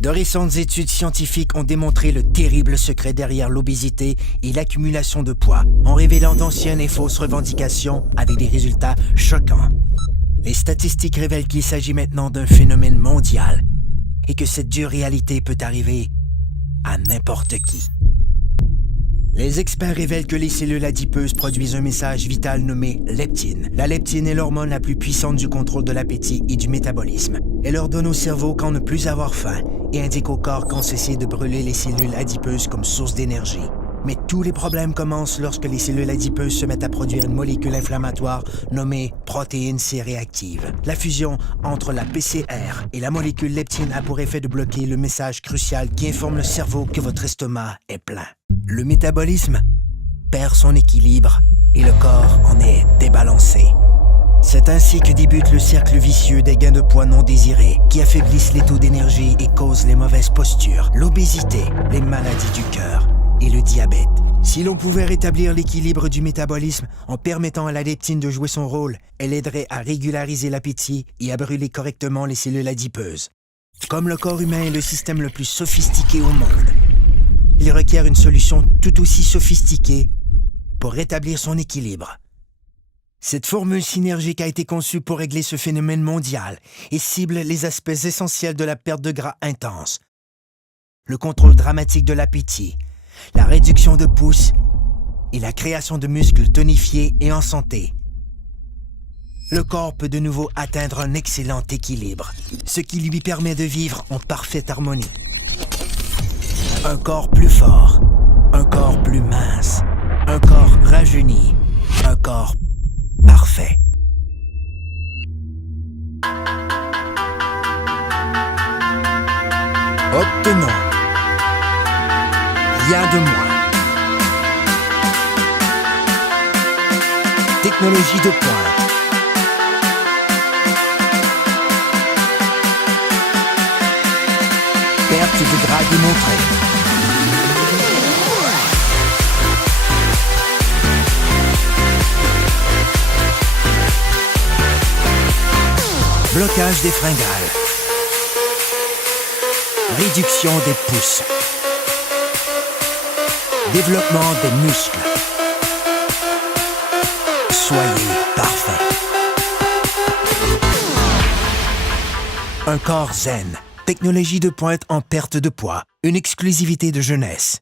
De récentes études scientifiques ont démontré le terrible secret derrière l'obésité et l'accumulation de poids, en révélant d'anciennes et fausses revendications avec des résultats choquants. Les statistiques révèlent qu'il s'agit maintenant d'un phénomène mondial et que cette dure réalité peut arriver à n'importe qui. Les experts révèlent que les cellules adipeuses produisent un message vital nommé leptine. La leptine est l'hormone la plus puissante du contrôle de l'appétit et du métabolisme. Elle ordonne au cerveau quand ne plus avoir faim et indique au corps quand cesser de brûler les cellules adipeuses comme source d'énergie. Mais tous les problèmes commencent lorsque les cellules adipeuses se mettent à produire une molécule inflammatoire nommée protéine C réactive. La fusion entre la PCR et la molécule leptine a pour effet de bloquer le message crucial qui informe le cerveau que votre estomac est plein. Le métabolisme perd son équilibre et le corps en est débalancé. C'est ainsi que débute le cercle vicieux des gains de poids non désirés qui affaiblissent les taux d'énergie et causent les mauvaises postures, l'obésité, les maladies du cœur et le diabète. Si l'on pouvait rétablir l'équilibre du métabolisme en permettant à la leptine de jouer son rôle, elle aiderait à régulariser l'appétit et à brûler correctement les cellules adipeuses. Comme le corps humain est le système le plus sophistiqué au monde, il requiert une solution tout aussi sophistiquée pour rétablir son équilibre. Cette formule synergique a été conçue pour régler ce phénomène mondial et cible les aspects essentiels de la perte de gras intense. Le contrôle dramatique de l'appétit, la réduction de pouces et la création de muscles tonifiés et en santé. Le corps peut de nouveau atteindre un excellent équilibre, ce qui lui permet de vivre en parfaite harmonie. Un corps plus fort, un corps plus mince, un corps rajeuni, un corps parfait. Obtenons rien de moins. Technologie de pointe. Perte de gras démontrée. Blocage des fringales. Réduction des pouces. Développement des muscles. Soyez parfait. Un corps zen. Technologie de pointe en perte de poids. Une exclusivité de jeunesse.